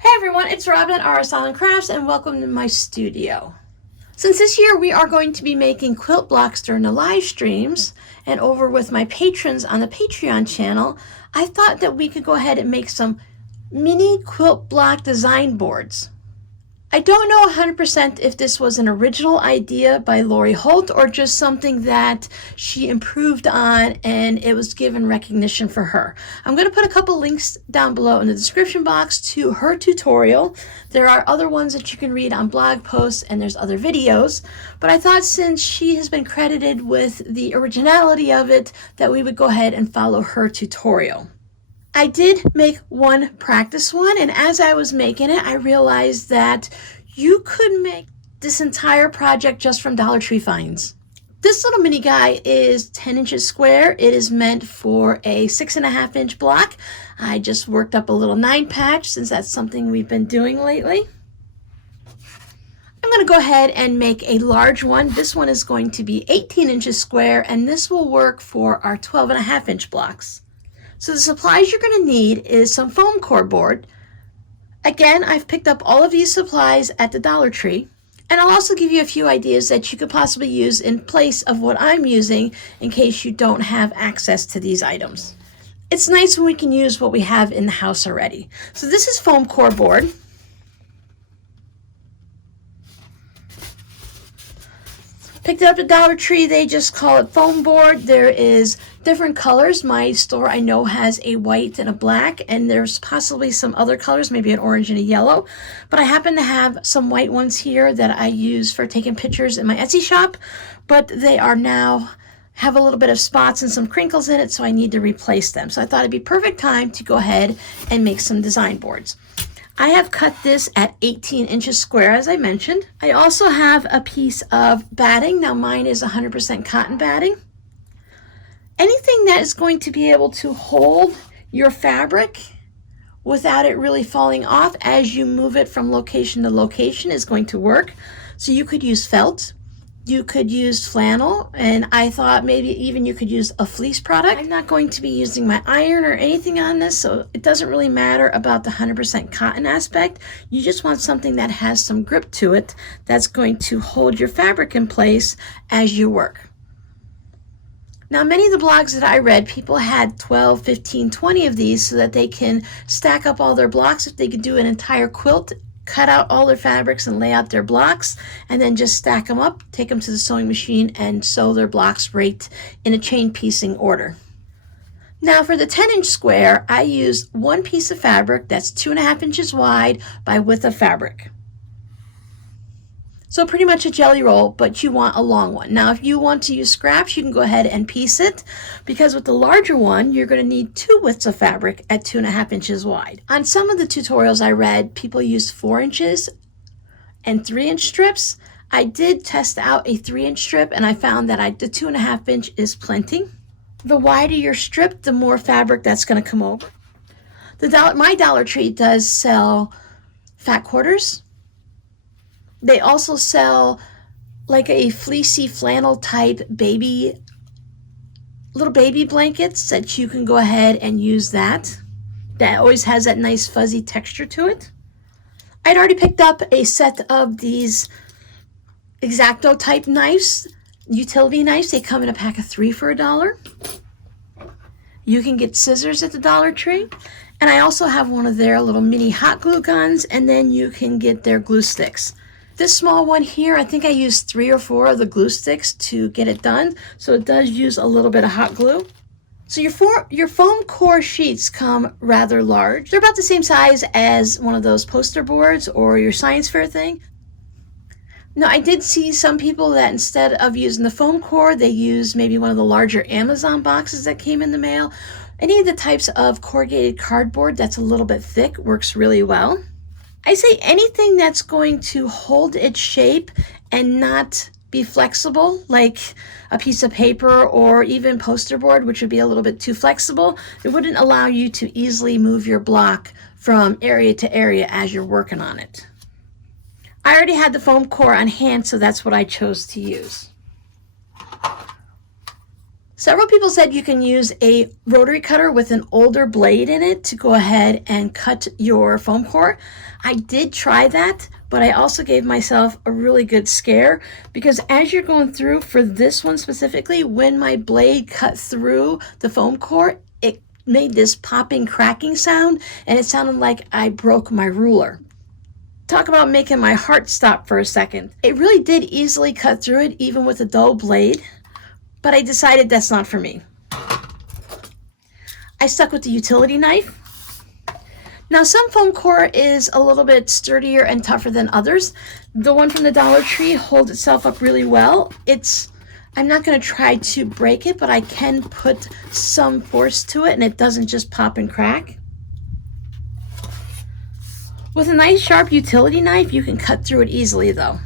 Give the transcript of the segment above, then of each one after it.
Hey everyone, it's Robin at RS Island Crafts and welcome to my studio. Since this year we are going to be making quilt blocks during the live streams and over with my patrons on the Patreon channel, I thought that we could go ahead and make some mini quilt block design boards. I don't know 100% if this was an original idea by Lori Holt or just something that she improved on and it was given recognition for her. I'm going to put a couple links down below in the description box to her tutorial. There are other ones that you can read on blog posts and there's other videos, but I thought since she has been credited with the originality of it that we would go ahead and follow her tutorial. I did make one practice one, and as I was making it, I realized that you could make this entire project just from Dollar Tree finds. This little mini guy is 10 inches square. It is meant for a 6.5 inch block. I just worked up a little 9 patch since that's something we've been doing lately. I'm going to go ahead and make a large one. This one is going to be 18 inches square, and this will work for our 12.5 inch blocks. So the supplies you're going to need is some foam core board. Again, I've picked up all of these supplies at the Dollar Tree. And I'll also give you a few ideas that you could possibly use in place of what I'm using in case you don't have access to these items. It's nice when we can use what we have in the house already. So this is foam core board. Picked it up at Dollar Tree. They just call it foam board. There is different colors. My store I know has a white and a black, and there's possibly some other colors, maybe an orange and a yellow. But I happen to have some white ones here that I use for taking pictures in my Etsy shop, but they are now have a little bit of spots and some crinkles in it, so I need to replace them. So I thought it'd be perfect time to go ahead and make some design boards. I have cut this at 18 inches square, as I mentioned. I also have a piece of batting. Now mine is 100% cotton batting. Anything that is going to be able to hold your fabric without it really falling off as you move it from location to location is going to work. So you could use felt. You could use flannel, and I thought maybe even you could use a fleece product. I'm not going to be using my iron or anything on this, so it doesn't really matter about the 100% cotton aspect. You just want something that has some grip to it that's going to hold your fabric in place as you work. Now, many of the blogs that I read, people had 12, 15, 20 of these so that they can stack up all their blocks. If they could do an entire quilt, cut out all their fabrics and lay out their blocks, and then just stack them up, take them to the sewing machine, and sew their blocks right in a chain piecing order. Now for the 10-inch square, I use one piece of fabric that's 2.5 inches wide by width of fabric. So pretty much a jelly roll, but you want a long one. Now if you want to use scraps, you can go ahead and piece it, because with the larger one, you're going to need 2 widths of fabric at 2.5 inches wide. On some of the tutorials I read, people used 4 inches and 3-inch strips. I did test out a 3-inch strip, and I found that the 2.5 inch is plenty. The wider your strip, the more fabric that's going to come over. My Dollar Tree does sell fat quarters. They also sell like a fleecy flannel type little baby blankets that you can go ahead and use that. That always has that nice fuzzy texture to it. I'd already picked up a set of these X-Acto type knives, utility knives. They come in a pack of 3 for $1. You can get scissors at the Dollar Tree. And I also have one of their little mini hot glue guns, and then you can get their glue sticks. This small one here, I think I used 3 or 4 of the glue sticks to get it done, so it does use a little bit of hot glue. So your foam core sheets come rather large. They're about the same size as one of those poster boards or your science fair thing. Now I did see some people that instead of using the foam core, they use maybe one of the larger Amazon boxes that came in the mail. Any of the types of corrugated cardboard that's a little bit thick works really well. I say anything that's going to hold its shape and not be flexible, like a piece of paper or even poster board, which would be a little bit too flexible. It wouldn't allow you to easily move your block from area to area as you're working on it. I already had the foam core on hand, so that's what I chose to use. Several people said you can use a rotary cutter with an older blade in it to go ahead and cut your foam core. I did try that, but I also gave myself a really good scare because as you're going through, for this one specifically, when my blade cut through the foam core, it made this popping, cracking sound, and it sounded like I broke my ruler. Talk about making my heart stop for a second. It really did easily cut through it, even with a dull blade. But I decided that's not for me. I stuck with the utility knife. Now some foam core is a little bit sturdier and tougher than others. The one from the Dollar Tree holds itself up really well. I'm not going to try to break it, but I can put some force to it and it doesn't just pop and crack. With a nice sharp utility knife, you can cut through it easily though.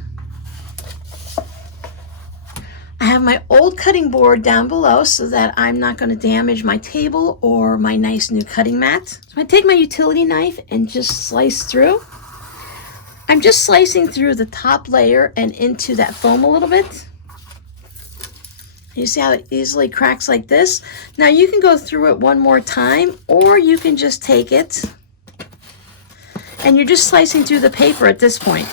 I have my old cutting board down below so that I'm not going to damage my table or my nice new cutting mat. So I take my utility knife and just slice through. I'm just slicing through the top layer and into that foam a little bit. You see how it easily cracks like this? Now you can go through it one more time, or you can just take it and you're just slicing through the paper at this point.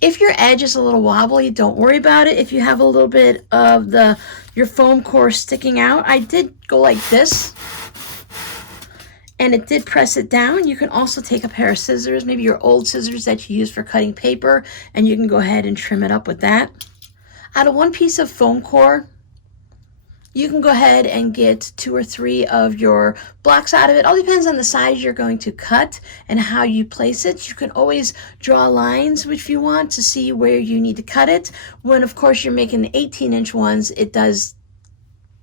If your edge is a little wobbly, don't worry about it. If you have a little bit of your foam core sticking out, I did go like this and it did press it down. You can also take a pair of scissors, maybe your old scissors that you use for cutting paper, and you can go ahead and trim it up with that. Out of one piece of foam core, you can go ahead and get 2 or 3 of your blocks out of it. All depends on the size you're going to cut and how you place it. You can always draw lines if you want to see where you need to cut it. When of course you're making the 18-inch ones, it does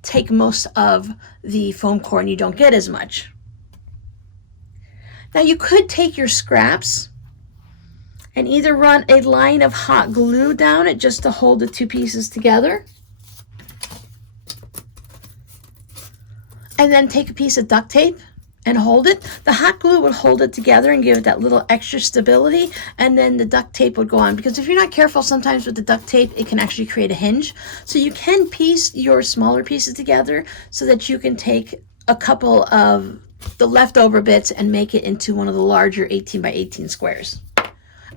take most of the foam core and you don't get as much. Now you could take your scraps and either run a line of hot glue down it just to hold the 2 pieces together. And then take a piece of duct tape and hold it. The hot glue would hold it together and give it that little extra stability, and then the duct tape would go on. Because if you're not careful, sometimes with the duct tape, it can actually create a hinge. So you can piece your smaller pieces together so that you can take a couple of the leftover bits and make it into one of the larger 18 by 18 squares.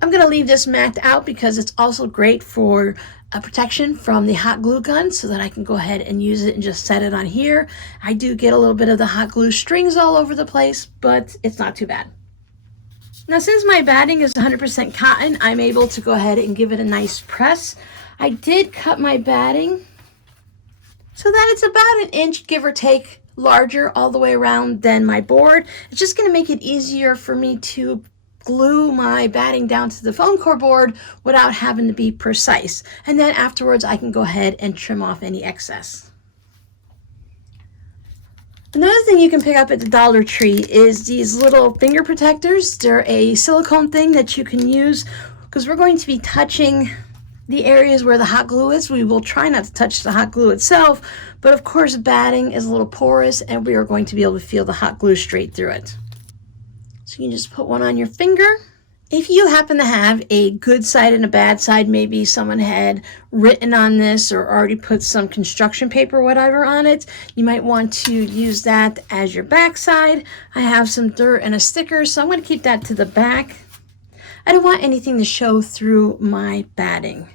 I'm going to leave this mat out because it's also great for a protection from the hot glue gun so that I can go ahead and use it and just set it on here. I do get a little bit of the hot glue strings all over the place, but it's not too bad. Now since my batting is 100% cotton, I'm able to go ahead and give it a nice press. I did cut my batting so that it's about 1 inch, give or take, larger all the way around than my board. It's just going to make it easier for me to glue my batting down to the foam core board without having to be precise. And then afterwards I can go ahead and trim off any excess. Another thing you can pick up at the Dollar Tree is these little finger protectors. They're a silicone thing that you can use because we're going to be touching the areas where the hot glue is. We will try not to touch the hot glue itself, but of course batting is a little porous and we are going to be able to feel the hot glue straight through it. So you can just put one on your finger. If you happen to have a good side and a bad side, maybe someone had written on this or already put some construction paper or whatever on it, you might want to use that as your back side. I have some dirt and a sticker, so I'm going to keep that to the back. I don't want anything to show through my batting.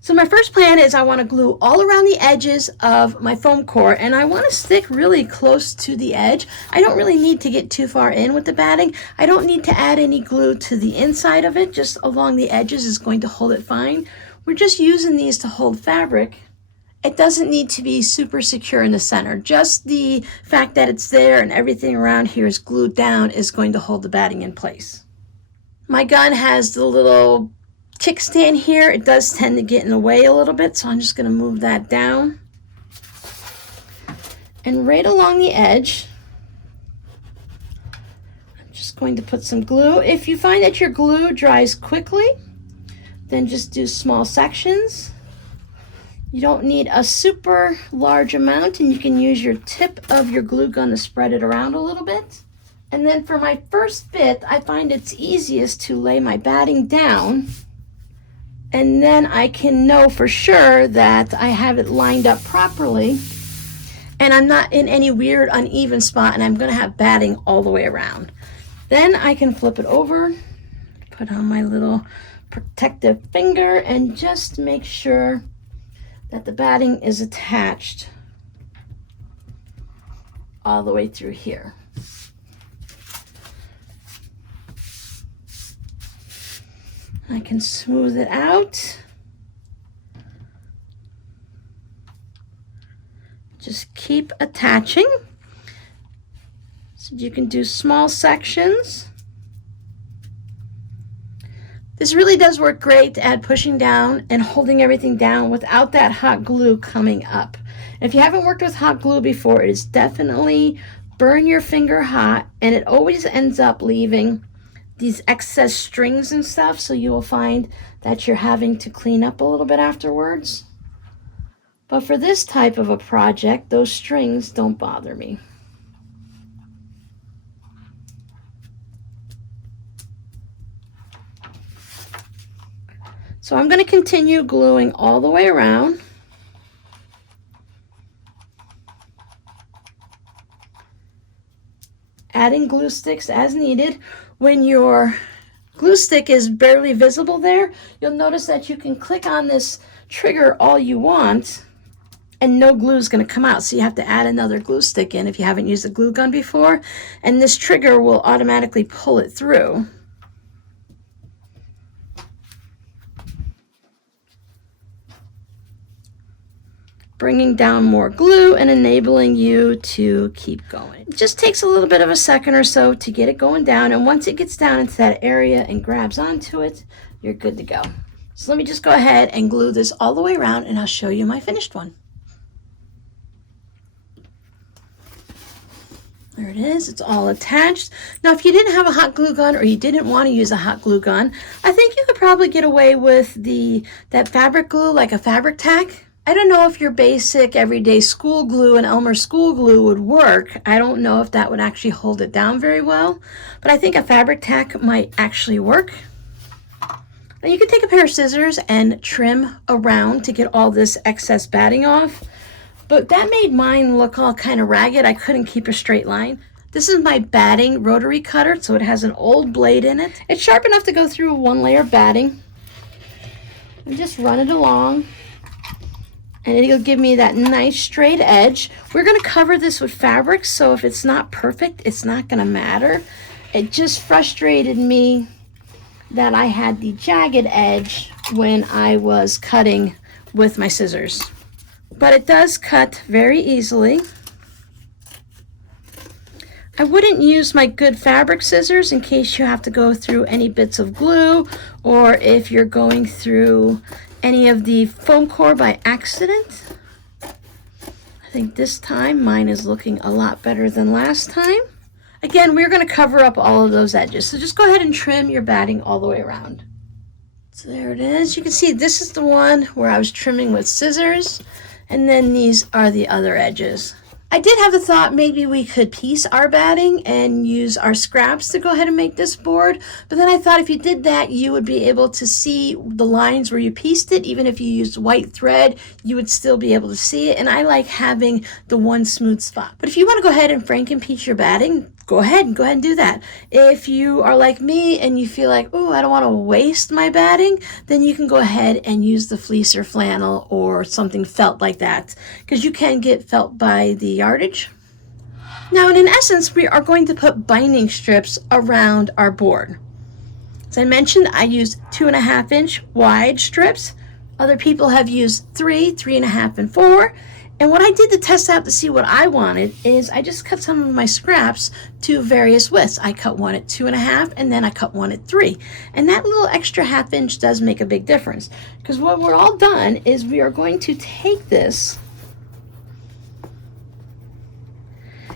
So my first plan is I want to glue all around the edges of my foam core, and I want to stick really close to the edge. I don't really need to get too far in with the batting. I don't need to add any glue to the inside of it. Just along the edges is going to hold it fine. We're just using these to hold fabric. It doesn't need to be super secure in the center. Just the fact that it's there and everything around here is glued down is going to hold the batting in place. My gun has the little kickstand here. It does tend to get in the way a little bit, so I'm just going to move that down. And right along the edge, I'm just going to put some glue. If you find that your glue dries quickly, then just do small sections. You don't need a super large amount, and you can use your tip of your glue gun to spread it around a little bit. And then for my first bit, I find it's easiest to lay my batting down And then I can know for sure that I have it lined up properly and I'm not in any weird uneven spot, and I'm going to have batting all the way around. Then I can flip it over, put on my little protective finger, and just make sure that the batting is attached all the way through here. I can smooth it out. Just keep attaching. So you can do small sections. This really does work great at pushing down and holding everything down without that hot glue coming up. And if you haven't worked with hot glue before, it is definitely burn your finger hot, and it always ends up leaving these excess strings and stuff, so you will find that you're having to clean up a little bit afterwards. But for this type of a project, those strings don't bother me. So I'm going to continue gluing all the way around. Adding glue sticks as needed. When your glue stick is barely visible there, you'll notice that you can click on this trigger all you want and no glue is going to come out. So you have to add another glue stick in if you haven't used a glue gun before, and this trigger will automatically pull it through. Bringing down more glue and enabling you to keep going. It just takes a little bit of a second or so to get it going down, and once it gets down into that area and grabs onto it, you're good to go. So let me just go ahead and glue this all the way around, and I'll show you my finished one. There it is, it's all attached. Now, if you didn't have a hot glue gun or you didn't want to use a hot glue gun, I think you could probably get away with that fabric glue, like a fabric tack. I don't know if your basic everyday school glue and Elmer school glue would work. I don't know if that would actually hold it down very well, but I think a fabric tack might actually work. Now you can take a pair of scissors and trim around to get all this excess batting off, but that made mine look all kind of ragged. I couldn't keep a straight line. This is my batting rotary cutter, so it has an old blade in it. It's sharp enough to go through one layer of batting. And just run it along, and it'll give me that nice straight edge. We're going to cover this with fabric, so if it's not perfect, it's not going to matter. It just frustrated me that I had the jagged edge when I was cutting with my scissors. But it does cut very easily. I wouldn't use my good fabric scissors in case you have to go through any bits of glue, or if you're going through any of the foam core by accident. I think this time mine is looking a lot better than last time. Again, we're going to cover up all of those edges, so just go ahead and trim your batting all the way around. So there it is. You can see this is the one where I was trimming with scissors, and then these are the other edges. I did have the thought maybe we could piece our batting and use our scraps to go ahead and make this board, but then I thought if you did that, you would be able to see the lines where you pieced it. Even if you used white thread, you would still be able to see it, and I like having the one smooth spot. But if you want to go ahead and franken piece your batting, go ahead and do that. If you are like me and you feel like, oh, I don't want to waste my batting, then you can go ahead and use the fleece or flannel or something felt like that, because you can get felt by the yardage. Now, in essence, we are going to put binding strips around our board. As I mentioned, I used 2.5 inch wide strips. Other people have used 3, 3.5, and 4. And what I did to test out to see what I wanted is I just cut some of my scraps to various widths. I cut one at 2.5, and then I cut one at 3. And that little extra 1/2 inch does make a big difference, because when we're all done is we are going to take this,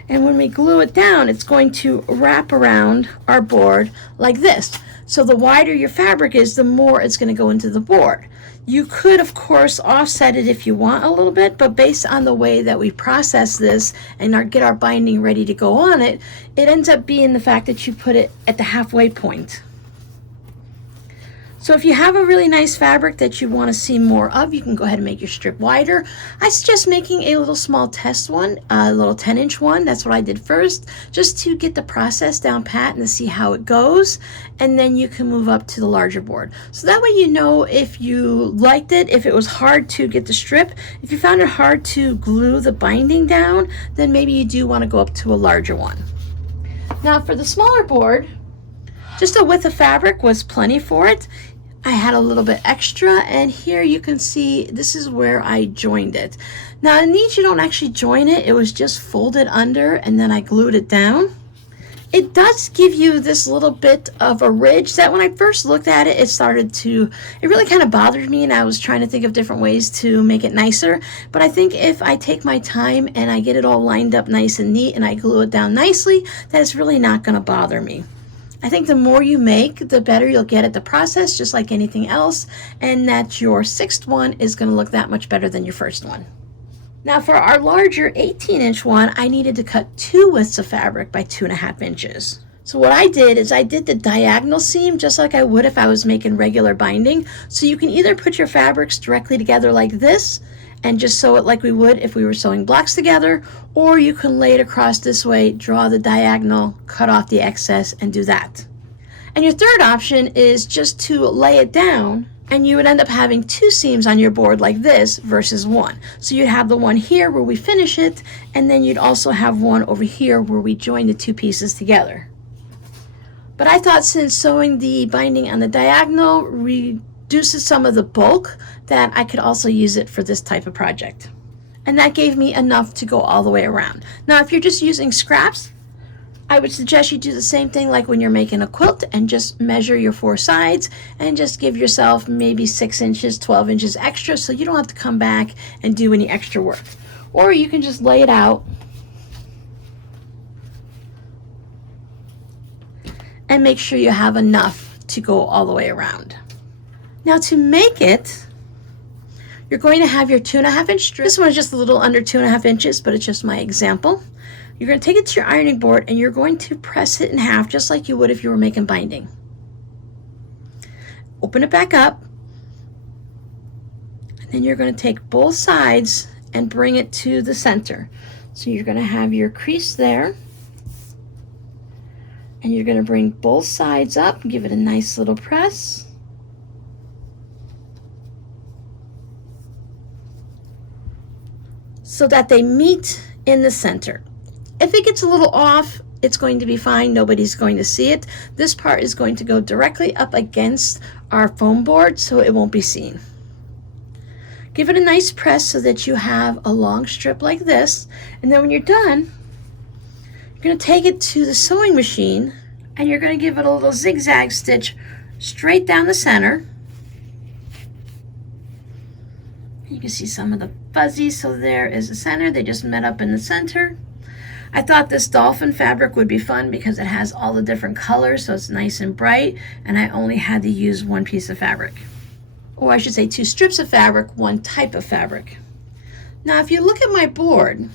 and when we glue it down, it's going to wrap around our board like this. So the wider your fabric is, the more it's going to go into the board. You could, of course, offset it if you want a little bit, but based on the way that we process this and get our binding ready to go on it, it ends up being the fact that you put it at the halfway point. So if you have a really nice fabric that you want to see more of, you can go ahead and make your strip wider. I suggest making a little small test one, a little 10-inch one. That's what I did first, just to get the process down pat and to see how it goes. And then you can move up to the larger board. So that way you know if you liked it, if it was hard to get the strip. If you found it hard to glue the binding down, then maybe you do want to go up to a larger one. Now for the smaller board, just a width of fabric was plenty for it. I had a little bit extra, and here you can see this is where I joined it. Now in these you don't actually join it, it was just folded under and then I glued it down. It does give you this little bit of a ridge that when I first looked at it, it really kind of bothered me, and I was trying to think of different ways to make it nicer. But I think if I take my time and I get it all lined up nice and neat and I glue it down nicely, that it's really not going to bother me. I think the more you make, the better you'll get at the process, just like anything else, and that your sixth one is going to look that much better than your first one. Now for our larger 18-inch one, I needed to cut 2 widths of fabric by 2.5 inches. So what I did is I did the diagonal seam just like I would if I was making regular binding. So you can either put your fabrics directly together like this and just sew it like we would if we were sewing blocks together, or you can lay it across this way, draw the diagonal, cut off the excess, and do that. And your third option is just to lay it down, and you would end up having 2 seams on your board like this versus 1. So you'd have the one here where we finish it, and then you'd also have one over here where we join the 2 pieces together. But I thought since sewing the binding on the diagonal reduces some of the bulk, that I could also use it for this type of project. And that gave me enough to go all the way around. Now if you're just using scraps, I would suggest you do the same thing like when you're making a quilt and just measure your 4 sides and just give yourself maybe 6 inches, 12 inches extra so you don't have to come back and do any extra work. Or you can just lay it out and make sure you have enough to go all the way around. Now to make it, you're going to have your 2.5 inch strip. This one is just a little under 2.5 inches, but it's just my example. You're going to take it to your ironing board and you're going to press it in half just like you would if you were making binding. Open it back up, and then you're going to take both sides and bring it to the center. So you're going to have your crease there, and you're going to bring both sides up, give it a nice little press. So that they meet in the center. If it gets a little off, it's going to be fine. Nobody's going to see it. This part is going to go directly up against our foam board so it won't be seen. Give it a nice press so that you have a long strip like this. And then when you're done, you're going to take it to the sewing machine and you're going to give it a little zigzag stitch straight down the center. You can see some of the fuzzies, so there is the center. They just met up in the center. I thought this dolphin fabric would be fun because it has all the different colors, so it's nice and bright, and I only had to use 1 piece of fabric. Or I should say 2 strips of fabric, 1 type of fabric. Now if you look at my board,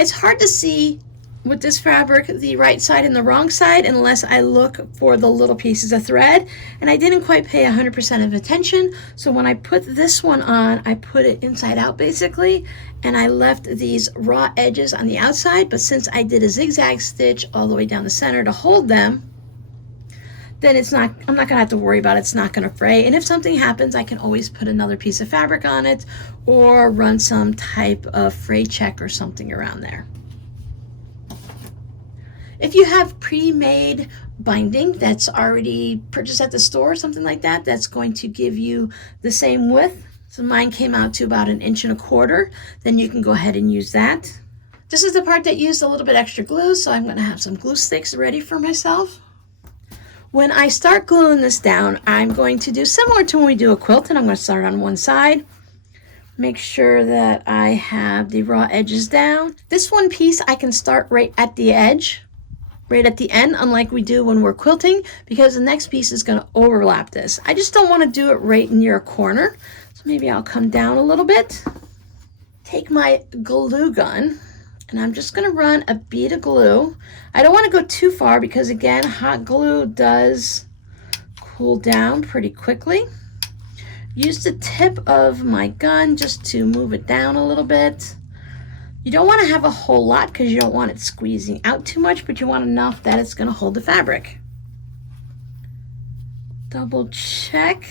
it's hard to see with this fabric the right side and the wrong side unless I look for the little pieces of thread, and I didn't quite pay 100% of attention. So when I put this one on, I put it inside out basically, and I left these raw edges on the outside, but since I did a zigzag stitch all the way down the center to hold them, then I'm not gonna have to worry about it. It's not gonna fray, and if something happens I can always put another piece of fabric on it or run some type of fray check or something around there. If you have pre-made binding that's already purchased at the store or something like that, that's going to give you the same width. So mine came out to about 1.25 inches, then you can go ahead and use that. This is the part that used a little bit extra glue, so I'm going to have some glue sticks ready for myself. When I start gluing this down, I'm going to do similar to when we do a quilt, and I'm going to start on one side. Make sure that I have the raw edges down. This one piece I can start right at the edge, right at the end, unlike we do when we're quilting, because the next piece is going to overlap this. I just don't want to do it right near a corner, so maybe I'll come down a little bit. Take my glue gun, and I'm just going to run a bead of glue. I don't want to go too far because, again, hot glue does cool down pretty quickly. Use the tip of my gun just to move it down a little bit. You don't want to have a whole lot because you don't want it squeezing out too much, but you want enough that it's going to hold the fabric. Double check.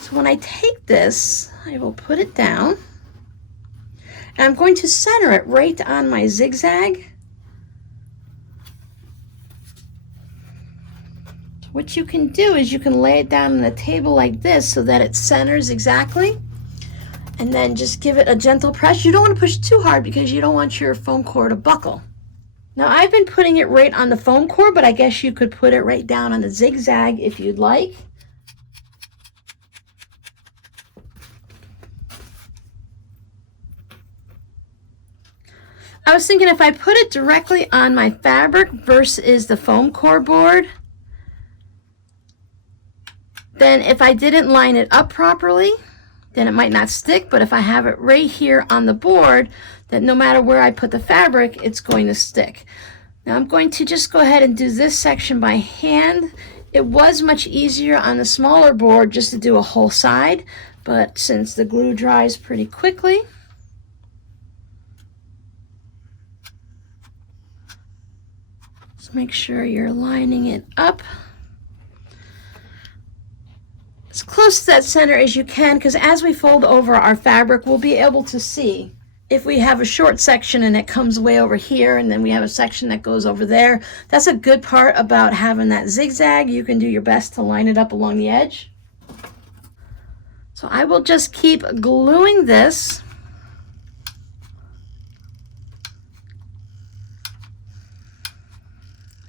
So when I take this, I will put it down. And I'm going to center it right on my zigzag. What you can do is you can lay it down on the table like this so that it centers exactly, and then just give it a gentle press. You don't want to push too hard because you don't want your foam core to buckle. Now I've been putting it right on the foam core, but I guess you could put it right down on the zigzag if you'd like. I was thinking if I put it directly on my fabric versus the foam core board, then if I didn't line it up properly, then it might not stick. But if I have it right here on the board, then no matter where I put the fabric, it's going to stick. Now I'm going to just go ahead and do this section by hand. It was much easier on the smaller board just to do a whole side, but since the glue dries pretty quickly, just make sure you're lining it up as close to that center as you can, because as we fold over our fabric, we'll be able to see if we have a short section and it comes way over here, and then we have a section that goes over there. That's a good part about having that zigzag. You can do your best to line it up along the edge. So I will just keep gluing this.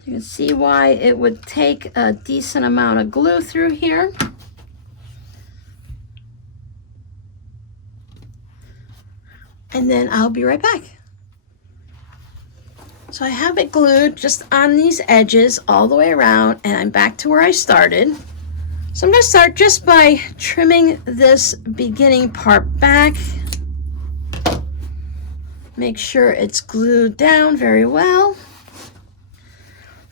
You can see why it would take a decent amount of glue through here. And then I'll be right back. So I have it glued just on these edges all the way around, and I'm back to where I started. So I'm going to start just by trimming this beginning part back. Make sure it's glued down very well.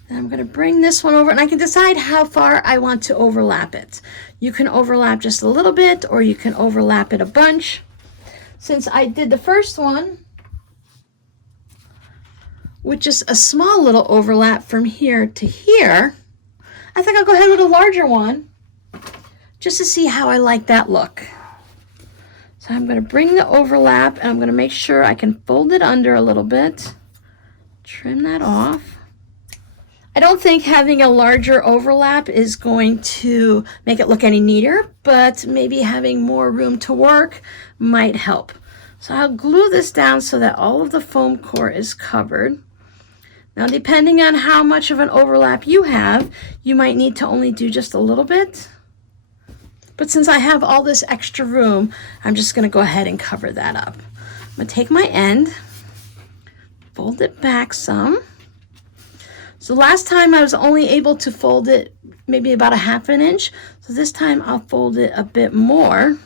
And I'm going to bring this one over, and I can decide how far I want to overlap it. You can overlap just a little bit, or you can overlap it a bunch. Since I did the first one with just a small little overlap from here to here, I think I'll go ahead with a larger one just to see how I like that look. So I'm going to bring the overlap, and I'm going to make sure I can fold it under a little bit, trim that off. I don't think having a larger overlap is going to make it look any neater, but maybe having more room to work might help. So I'll glue this down so that all of the foam core is covered. Now, depending on how much of an overlap you have, you might need to only do just a little bit. But since I have all this extra room, I'm just going to go ahead and cover that up. I'm going to take my end, fold it back some. So last time I was only able to fold it maybe about 1/2 inch. So this time I'll fold it a bit more.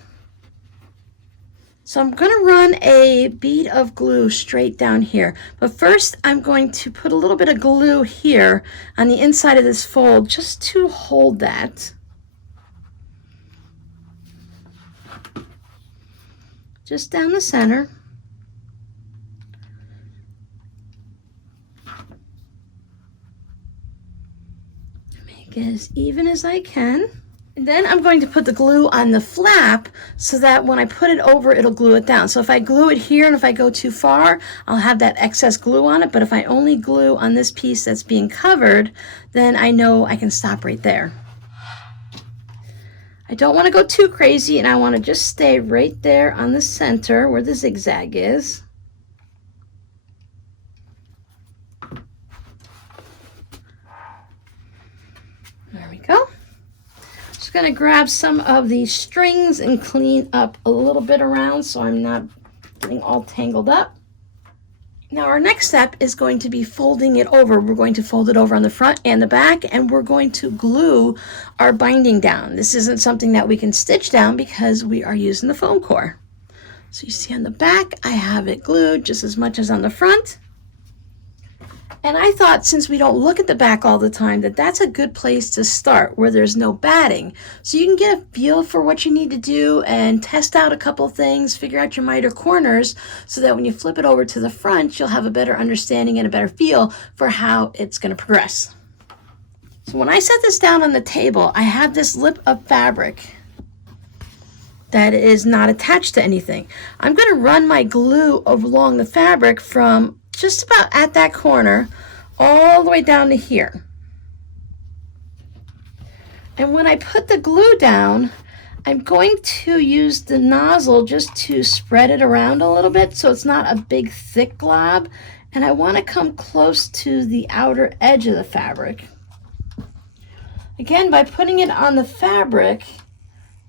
So I'm going to run a bead of glue straight down here. But first I'm going to put a little bit of glue here on the inside of this fold just to hold that. Just down the center. Make it as even as I can. And then I'm going to put the glue on the flap so that when I put it over, it'll glue it down. So if I glue it here and if I go too far, I'll have that excess glue on it. But if I only glue on this piece that's being covered, then I know I can stop right there. I don't want to go too crazy, and I want to just stay right there on the center where the zigzag is. There we go. Just going to grab some of these strings and clean up a little bit around so I'm not getting all tangled up. Now our next step is going to be folding it over. We're going to fold it over on the front and the back, and we're going to glue our binding down. This isn't something that we can stitch down because we are using the foam core. So you see on the back, I have it glued just as much as on the front. And I thought, since we don't look at the back all the time, that that's a good place to start, where there's no batting. So you can get a feel for what you need to do and test out a couple things, figure out your miter corners, so that when you flip it over to the front, you'll have a better understanding and a better feel for how it's going to progress. So when I set this down on the table, I have this lip of fabric that is not attached to anything. I'm going to run my glue along the fabric from just about at that corner all the way down to here. And when I put the glue down, I'm going to use the nozzle just to spread it around a little bit so it's not a big thick glob, and I want to come close to the outer edge of the fabric. Again, by putting it on the fabric,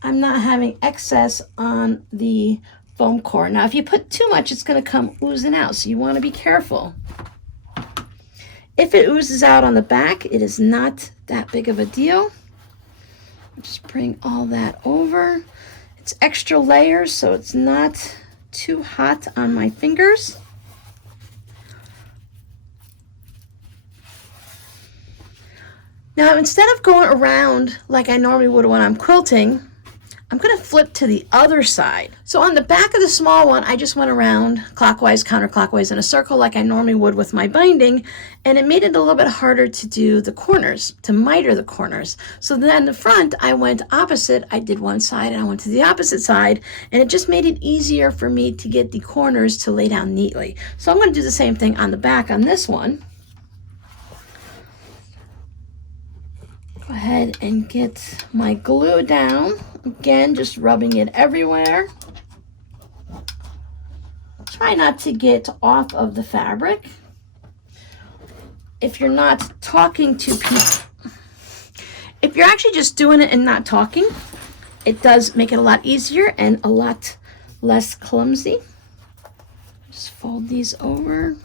I'm not having excess on the foam core. Now, if you put too much, it's going to come oozing out, so you want to be careful. If it oozes out on the back, it is not that big of a deal. Just bring all that over. It's extra layers, so it's not too hot on my fingers. Now, instead of going around like I normally would when I'm quilting, I'm going to flip to the other side. So on the back of the small one, I just went around clockwise, counterclockwise in a circle like I normally would with my binding, and it made it a little bit harder to do the corners, to miter the corners. So then in the front, I went opposite. I did one side and I went to the opposite side, and it just made it easier for me to get the corners to lay down neatly. So I'm going to do the same thing on the back on this one. Go ahead and get my glue down. Again, just rubbing it everywhere. Try not to get off of the fabric. If you're not talking to people, if you're actually just doing it and not talking, it does make it a lot easier and a lot less clumsy. Just fold these over.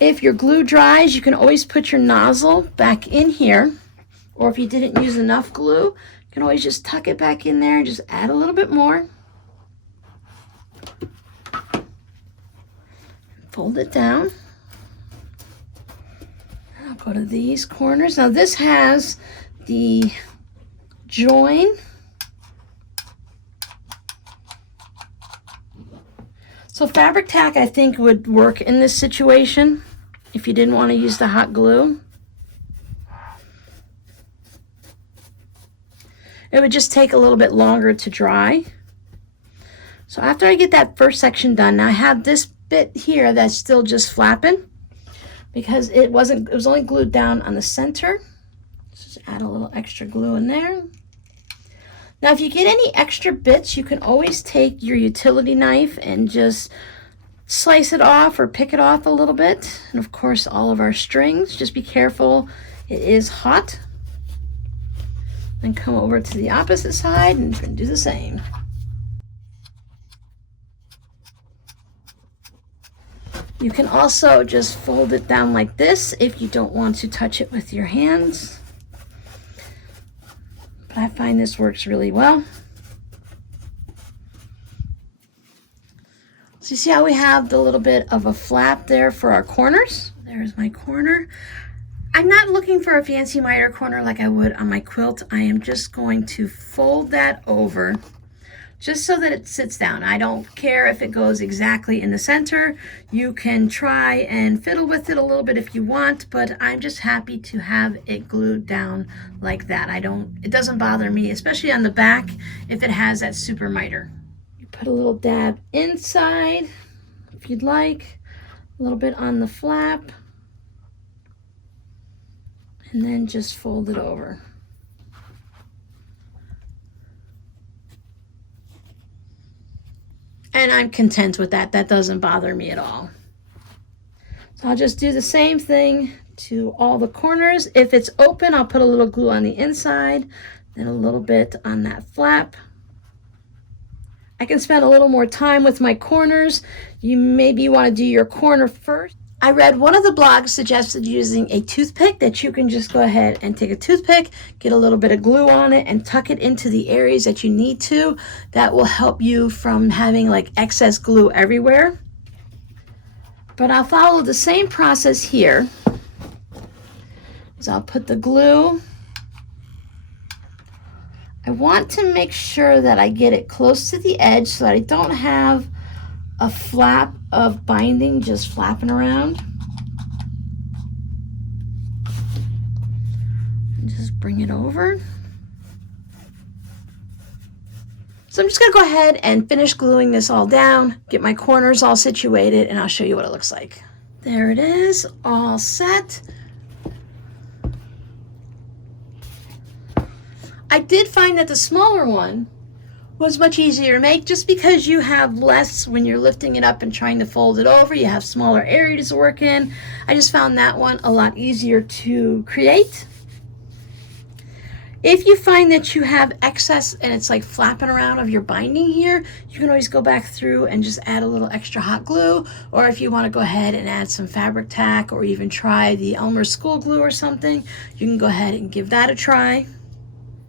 If your glue dries, you can always put your nozzle back in here, or if you didn't use enough glue, you can always just tuck it back in there and just add a little bit more. Fold it down. I'll go to these corners. Now this has the join. So fabric tack, I think, would work in this situation if you didn't want to use the hot glue. It would just take a little bit longer to dry. So after I get that first section done, now I have this bit here that's still just flapping because it was only glued down on the center. Just add a little extra glue in there. Now, if you get any extra bits, you can always take your utility knife and just slice it off or pick it off a little bit. And of course, all of our strings, just be careful, it is hot. Then come over to the opposite side and do the same. You can also just fold it down like this if you don't want to touch it with your hands. But I find this works really well. So you see how we have the little bit of a flap there for our corners? There's my corner. I'm not looking for a fancy miter corner like I would on my quilt. I am just going to fold that over just so that it sits down. I don't care if it goes exactly in the center. You can try and fiddle with it a little bit if you want, but I'm just happy to have it glued down like that. It doesn't bother me, especially on the back if it has that super miter. You put a little dab inside if you'd like, a little bit on the flap, and then just fold it over. And I'm content with that. That doesn't bother me at all. So I'll just do the same thing to all the corners. If it's open, I'll put a little glue on the inside, then a little bit on that flap. I can spend a little more time with my corners. You maybe want to do your corner first. I read one of the blogs suggested using a toothpick, that you can just go ahead and take a toothpick, get a little bit of glue on it, and tuck it into the areas that you need to. That will help you from having like excess glue everywhere. But I'll follow the same process here. So I'll put the glue. I want to make sure that I get it close to the edge so that I don't have a flap of binding just flapping around. And just bring it over. So I'm just going to go ahead and finish gluing this all down, get my corners all situated, and I'll show you what it looks like. There it is, all set. I did find that the smaller one was much easier to make, just because you have less when you're lifting it up and trying to fold it over. You have smaller areas to work in. I just found that one a lot easier to create. If you find that you have excess and it's like flapping around of your binding here, you can always go back through and just add a little extra hot glue, or if you want to go ahead and add some fabric tack, or even try the Elmer's school glue or something, you can go ahead and give that a try.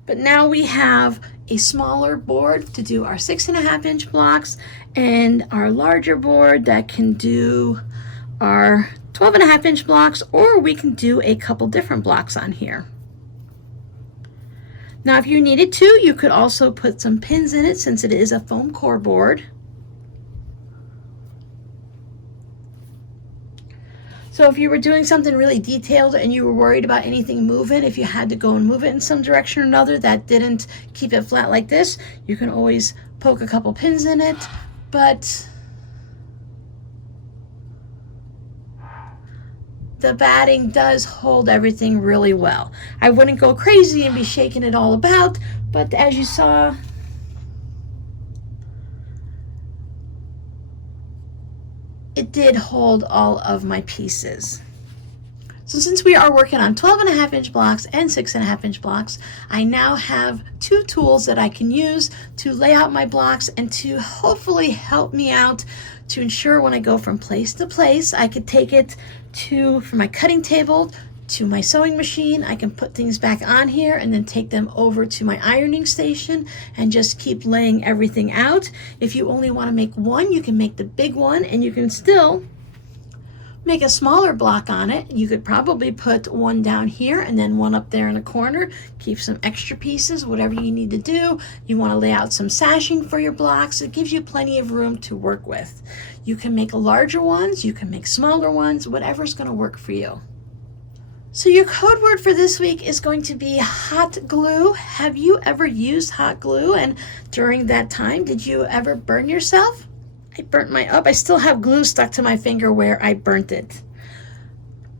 But now we have a smaller board to do our 6.5-inch blocks, and our larger board that can do our 12.5-inch blocks, or we can do a couple different blocks on here. Now if you needed to, you could also put some pins in it, since it is a foam core board. So if you were doing something really detailed and you were worried about anything moving, if you had to go and move it in some direction or another that didn't keep it flat like this, you can always poke a couple pins in it. But the batting does hold everything really well. I wouldn't go crazy and be shaking it all about, but as you saw, it did hold all of my pieces. So since we are working on 12.5-inch blocks and 6.5-inch blocks, I now have two tools that I can use to lay out my blocks and to hopefully help me out to ensure when I go from place to place, I could take it from my cutting table to my sewing machine. I can put things back on here and then take them over to my ironing station and just keep laying everything out. If you only want to make one, you can make the big one, and you can still make a smaller block on it. You could probably put one down here and then one up there in the corner. Keep some extra pieces, whatever you need to do. You want to lay out some sashing for your blocks. It gives you plenty of room to work with. You can make larger ones, you can make smaller ones, whatever's going to work for you. So your code word for this week is going to be hot glue. Have you ever used hot glue? And during that time, did you ever burn yourself? I burnt my up. I still have glue stuck to my finger where I burnt it.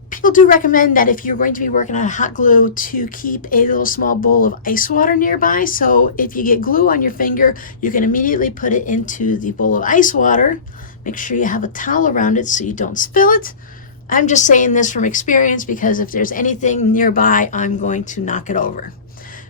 People do recommend that if you're going to be working on hot glue, to keep a little small bowl of ice water nearby. So if you get glue on your finger, you can immediately put it into the bowl of ice water. Make sure you have a towel around it so you don't spill it. I'm just saying this from experience, because if there's anything nearby, I'm going to knock it over.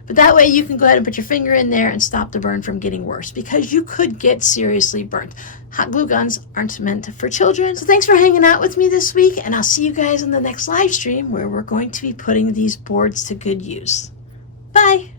But that way you can go ahead and put your finger in there and stop the burn from getting worse, because you could get seriously burnt. Hot glue guns aren't meant for children. So thanks for hanging out with me this week, and I'll see you guys in the next live stream where we're going to be putting these boards to good use. Bye.